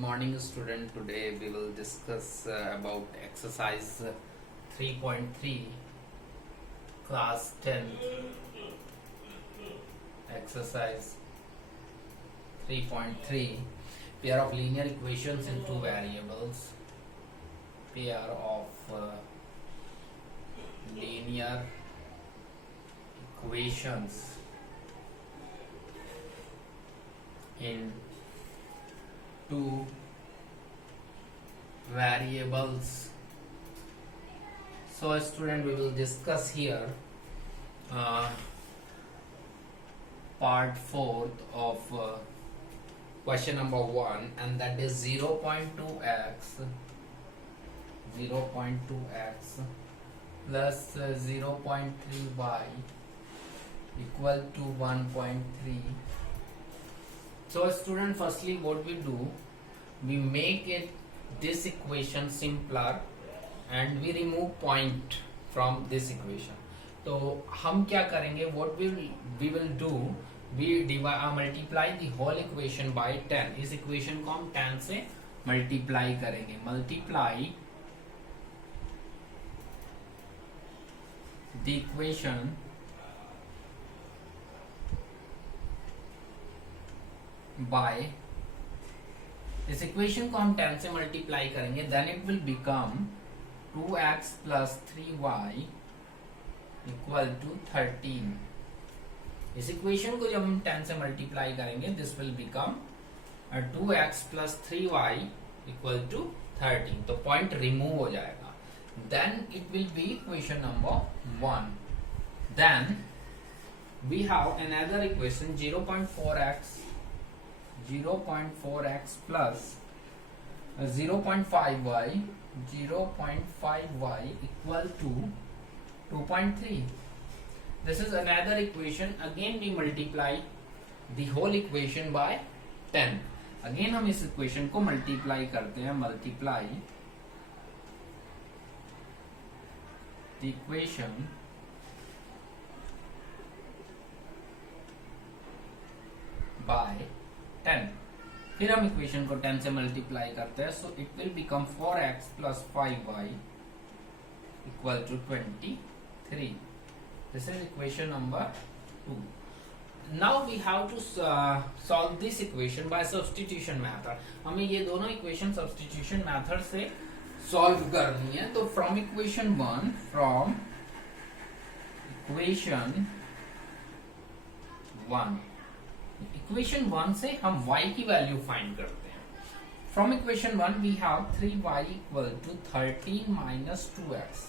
morning, student. Today we will discuss about exercise 3.3, class 10th. Exercise 3.3, pair of linear equations in two variables. Pair of linear equations in two variables. So student, we will discuss here part 4th of question number 1, and that is 0.2x plus 0.3y equal to 1.3. So student, firstly what we do, we make it this equation simpler and we remove point from this equation. तो हम क्या करेंगे, what we will do, we multiply the whole equation by 10. इस equation को हम 10 से multiply करेंगे. Multiply the equation by, इस इक्वेशन को हम 10 से मल्टीप्लाई करेंगे, then it will become 2x plus 3y equal to 13. इस इक्वेशन को जब हम 10 से मल्टीप्लाई करेंगे, this will become 2x plus 3y equal to 13. तो पॉइंट रिमूव हो जाएगा. Then it will be equation number 1. Then we have another equation 0.4x plus 0.5y equal to 2.3. This is another equation. Again we multiply the whole equation by 10. Again हम इस equation को multiply करते हैं. Multiply the equation by 10. फिर हम equation को 10 से multiply करते हैं, so it will become 4x plus 5y equal to 23. This is equation number 2. Now we have to solve this equation by substitution method. हमें ये दोनों इक्वेशन सब्स्टिट्यूशन मेथड से सॉल्व करनी है. तो फ्रॉम इक्वेशन 1 इक्वेशन 1 से हम y की वैल्यू फाइंड करते हैं. From equation 1 we have 3y equal to 13 minus 2x.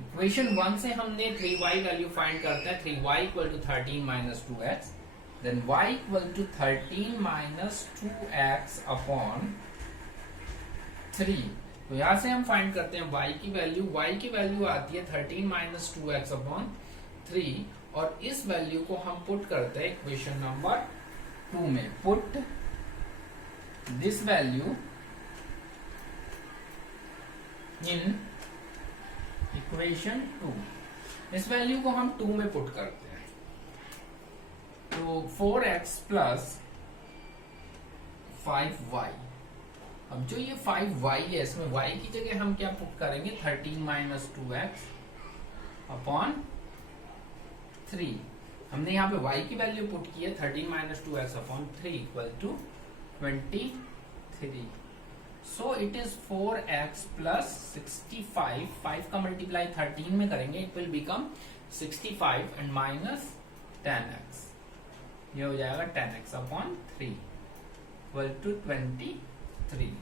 Equation 1 से हमने 3y वैल्यू फाइंड करते हैं. 3y equal to 13 minus 2x, then y equal to 13 minus 2x upon 3. तो यहां से हम फाइंड करते हैं y की वैल्यू. y की वैल्यू आती है 13 माइनस 2x अपॉन 3, और इस वैल्यू को हम पुट करते हैं इक्वेशन नंबर 2 में. Put this value in equation 2. इस वैल्यू को हम 2 में पुट करते हैं. तो 4x प्लस 5y. अब जो ये 5y है, इसमें y की जगह हम क्या पुट करेंगे, 13 माइनस 2x अपॉन 3. हमने यहाँ पे y की वैल्यू पुट की है 13 minus 2x upon 3 equal to 23. So it is 4x plus 65. 5 का मल्टीप्लाई 13 में करेंगे, it will become 65 and minus 10x. ये हो जाएगा 10x अपॉन 3 इक्वल टू 23.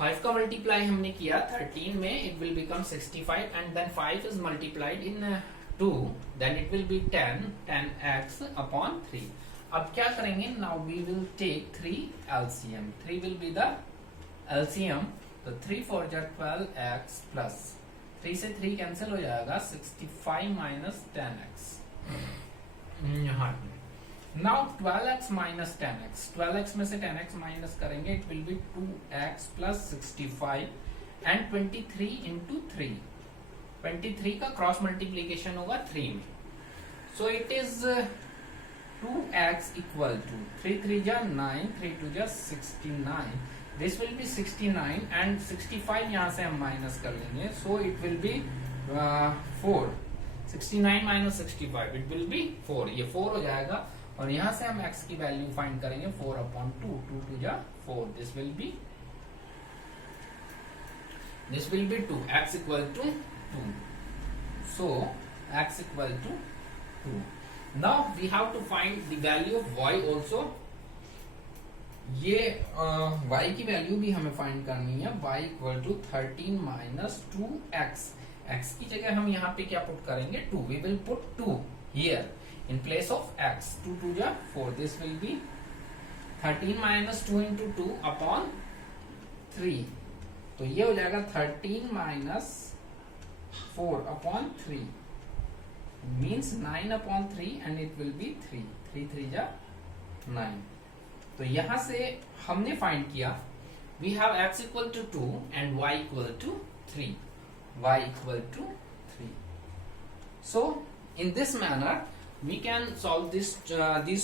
5 का मल्टीप्लाई हमने किया 13 में, it will become 65 and then 5 is multiplied in 2, then it will be 10x upon 3. अब क्या करेंगे, now we will take 3 LCM. 3 will be the LCM. तो 3 4 जा 12x plus 3 से 3 कैंसिल हो जाएगा, 65 minus 10x. यहाँ now 12x minus 10x. 12x में से 10x माइनस करेंगे, it will be 2x plus 65 and 23 into 3. 23 का क्रॉस मल्टीप्लीकेशन होगा 3 में. सो it is 2x equal to 3 3 जा 9, 3 2 जा 69. This will be 69 and 65 यहाँ से हम माइनस कर लेंगे. So it will be 4. 69 minus 65 it will be 4. ये 4 हो जाएगा और यहाँ से हम x की वैल्यू फाइंड करेंगे 4/2. 2 2 जा 4. This will be 2. X equal to 2. So x equal to 2. Now we have to find the value of y also. ये y की वैल्यू भी हमें फाइंड करनी है. y equal to 13 minus 2x. x की जगह हम यहाँ पे क्या पुट करेंगे? 2. We will put 2 here in place of x. 2 2 जा 4. This will be 13 minus 2 into 2 upon 3. तो ये हो जाएगा 13 minus 4 upon 3 means 9/3 and it will be 3. 3 3 जा 9. तो यहां से हमने फाइंड किया we have x equal to 2 and y equal to 3. y equal to 3. So in this manner we can solve these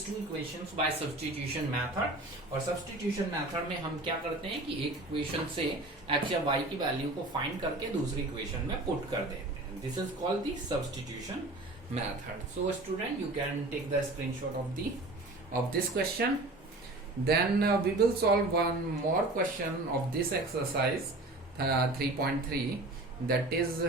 two equations by substitution method. और substitution method में हम क्या करते हैं कि एक इक्वेशन से x या y की वैल्यू को फाइंड करके दूसरी इक्वेशन में पुट कर देते हैं. This is called the substitution method. So student, you can take the screenshot of this question. Then we will solve one more question of this exercise 3.3, that is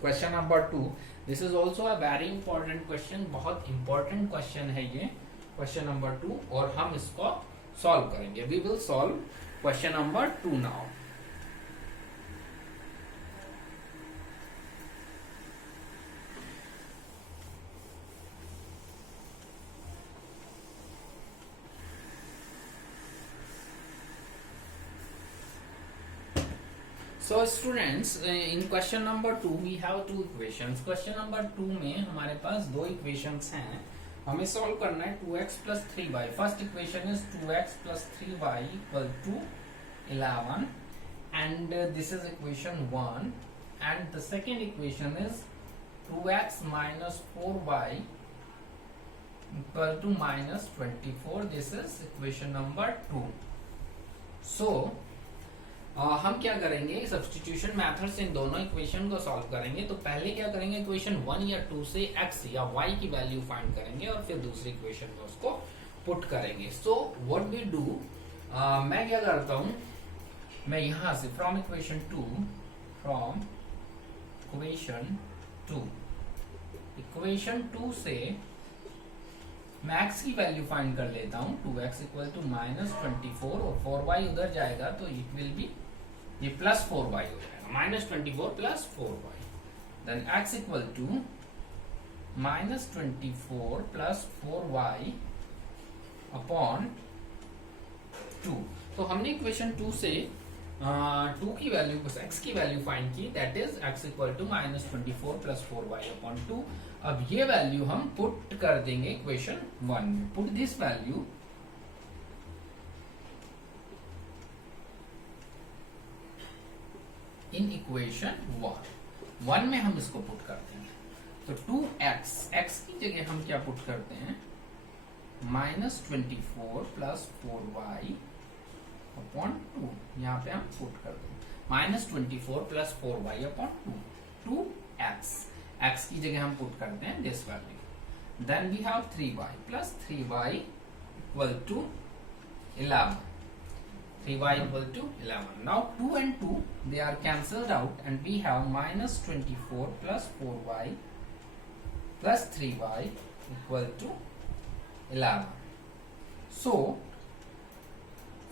question number 2. This is also a very important question. बहुत important question है ये question number 2 और हम इसको solve करेंगे. We will solve question number 2 now. So students, in question number 2 we have two equations. Question number 2 में हमारे पास दो equations हैं. हमें solve करना है 2x plus 3y. First equation is 2x plus 3y equal to 11 and this is equation 1, and the second equation is 2x minus 4y equal to minus 24. This is equation number 2. So हम क्या करेंगे? Substitution method से इन दोनों equation को solve करेंगे. तो पहले क्या करेंगे? इक्वेशन 1 या 2 से x या y की वैल्यू फाइंड करेंगे और फिर दूसरी इक्वेशन में उसको पुट करेंगे. सो व्हाट वी डू, मैं क्या करता हूं, मैं यहां से फ्रॉम इक्वेशन 2 से मैं x की वैल्यू फाइंड कर लेता हूं. 2x इक्वल टू माइनस 24 और 4y उधर जाएगा तो इट विल बी ये प्लस 4y हो जाएगा. Minus 24 plus 4y. Then x equal to minus 24 plus 4y upon 2. तो हमने इक्वेशन 2 से 2 की वैल्यू x की वैल्यू फाइंड की, that is x equal to minus 24 plus 4y upon 2. अब ये वैल्यू हम पुट कर देंगे इक्वेशन 1 में. Put this value in equation 1 में हम इसको पुट कर देंगे. तो 2x की जगह हम क्या पुट करते हैं? Minus 24 plus 4y upon 2. यहाँ पे हम पुट कर देंगे minus 24 plus 4y upon 2x. x की जगह हम पुट करते हैं this value. Then we have 3y plus 3y equal to 11. 3y equal to 11. Now 2 and 2 they are cancelled out and we have minus 24 plus 4y plus 3y equal to 11. So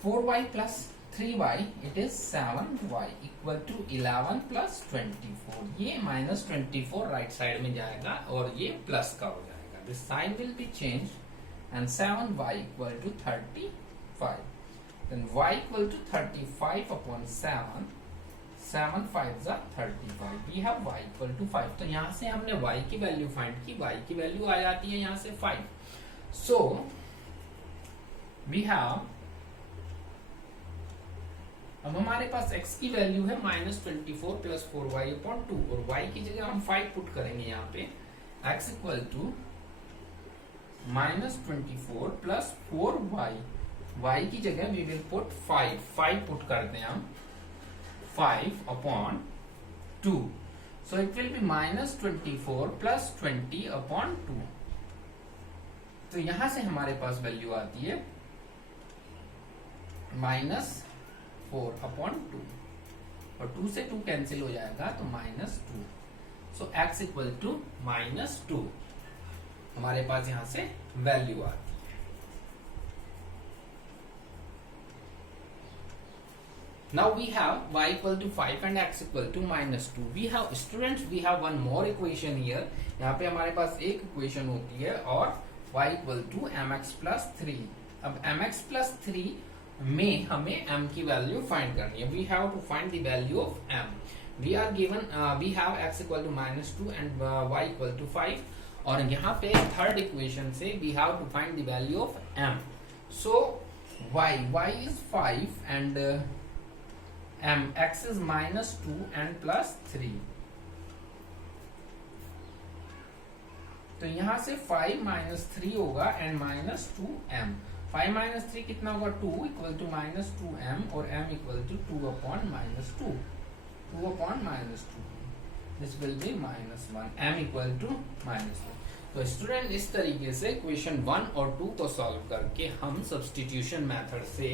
4y plus 3y it is 7y equal to 11 plus 24. ये minus 24 right side में जाएगा और ये plus का हो जाएगा. This sign will be changed and 7y equal to 35. Then y equal to 35 upon 7. 7 5s are 35. We have y equal to 5. तो यहाँ से हमने y की वैल्यू फाइंड की. y की वैल्यू आ जाती है यहाँ से 5. So we have, अब हमारे पास x की वैल्यू है माइनस 24 प्लस 4y अपॉन 2 और y की जगह हम 5 पुट करेंगे यहाँ पे. x equal to -24 plus 4y, y की जगह वी विल पुट 5 पुट करते हैं हम, 5/2, सो इट विल बी -24 प्लस 20/2। तो यहां से हमारे पास वैल्यू आती है -4/2, और 2 से 2 कैंसिल हो जाएगा तो -2, सो x इक्वल टू -2 हमारे पास यहां से वैल्यू आती है। Now we have y equal to 5 and x equal to -2. We have students, we have one more equation here. यहाँ पे हमारे पास एक इक्वेशन होती है और y equal to mx plus 3. अब mx plus 3 में हमें m की वैल्यू फाइंड करनी है. We have to find the value of m. We are given, we have x equal to -2 and y equal to 5. और यहाँ पे थर्ड इक्वेशन से we have to find the value of m. So y is 5 and m, x is -2 and plus 3. तो यहां से 5 -3 होगा and -2m. 5 -3 कितना होगा 2 इक्वल टू -2m और m equal to 2/-2. 2/-2 this will be -1, m equal to -1. तो student इस तरीके से क्वेश्चन 1 और 2 को सॉल्व करके हम सब्स्टिट्यूशन मेथड से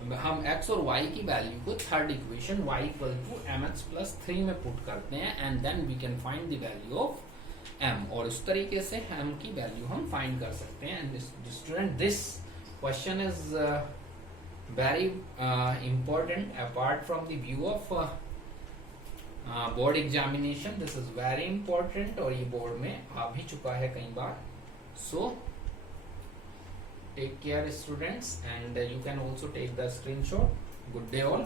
हम x और y की वैल्यू को third equation y equal to mx plus 3 में पुट करते हैं and then we can find the value of m, और इस तरीके से m की वैल्यू हम फाइंड कर सकते हैं. And student this question is very important apart from the view of board examination. This is very important और ये बोर्ड में आ भी चुका है कई बार. सो take care students, and you can also take the screenshot. Good day all.